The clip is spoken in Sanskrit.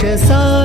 ஷசா